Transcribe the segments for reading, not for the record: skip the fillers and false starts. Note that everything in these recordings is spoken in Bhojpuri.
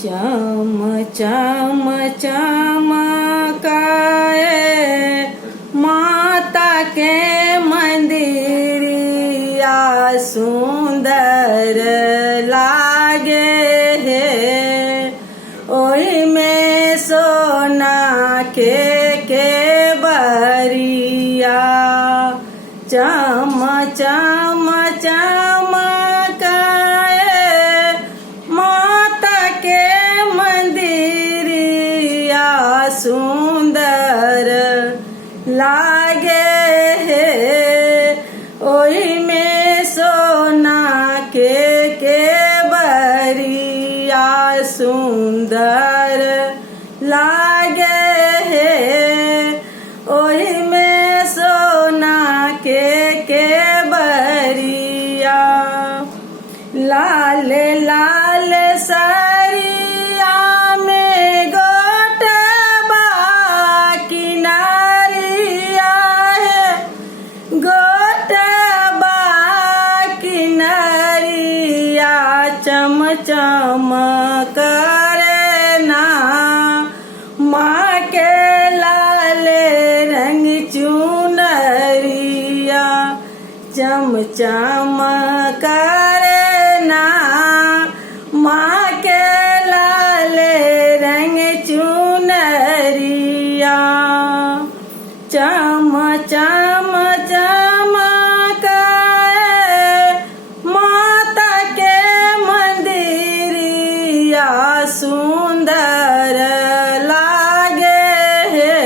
चम चम चमकाए माता के मंदिरिया सुंदर लागे है। ओही में सोना के बरिया चम चम चमकाए माता के मंदिरिया सुंदर लागे है। ओही में सोना के बरिया सुंदर लागे है। ओही में सोना के बरिया लाल लाल सरिया में गोटबा किनारिया है। गोटबा किनारिया चम चम करे ना माँ के लाल रंग चुनरिया चम चम करे ना माँ के लाल रंग चुनरिया चम चम चमकाए माता के मंदिरिया सुंदर लागे है।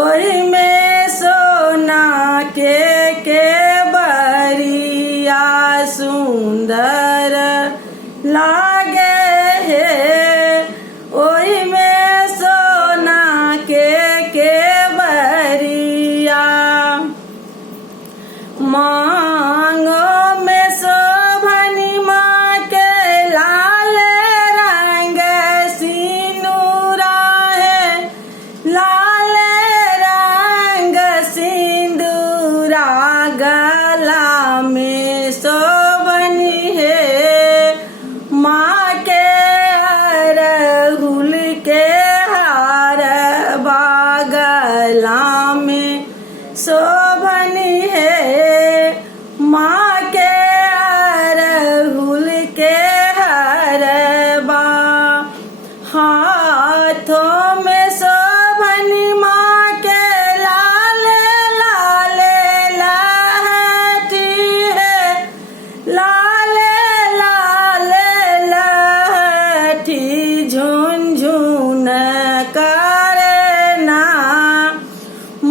ओही में सोना के बरिया सुंदर लागे है। ओही में सोना के बरिया मांगो में शोभनी माँ के लाल रंग सिंदूरा है। लाल रंग सिंदूरा गला में शोभनी है। माँ के अरहुल के हार बागला में शोभनी है। माँ के अरहुल के हार बा हाथों में शोभनी माँ के लाल लाल लहठी है। लाल लाल लहठी झुनझुन करे ना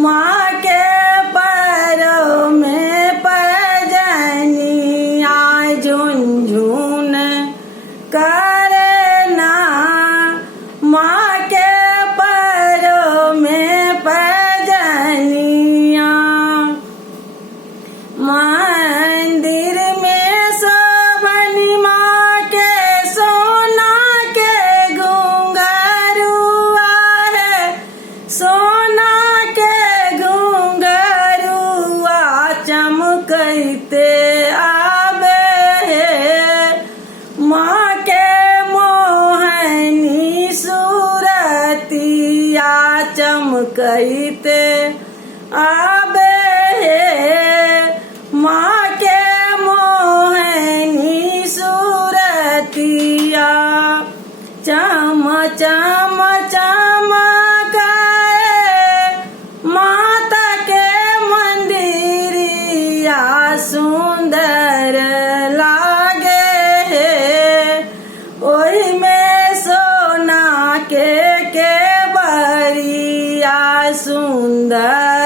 माँ के पैरों में पैजनिया झुनझुन करे ना माँ के पैरों में पैजनिया। मंदिर में शोभनी माँ के सोना के घुंघरुआ है। सोना के घुंघरुआ चमकते आवे है। माँ के मोहनी सूरतिया चमकते आवे है। माँ के मोहनी सूरतिया चम चम चमकाए माता के मंदिरिया सुंदर लागे है। ओही में सोना के बरिया सुंदर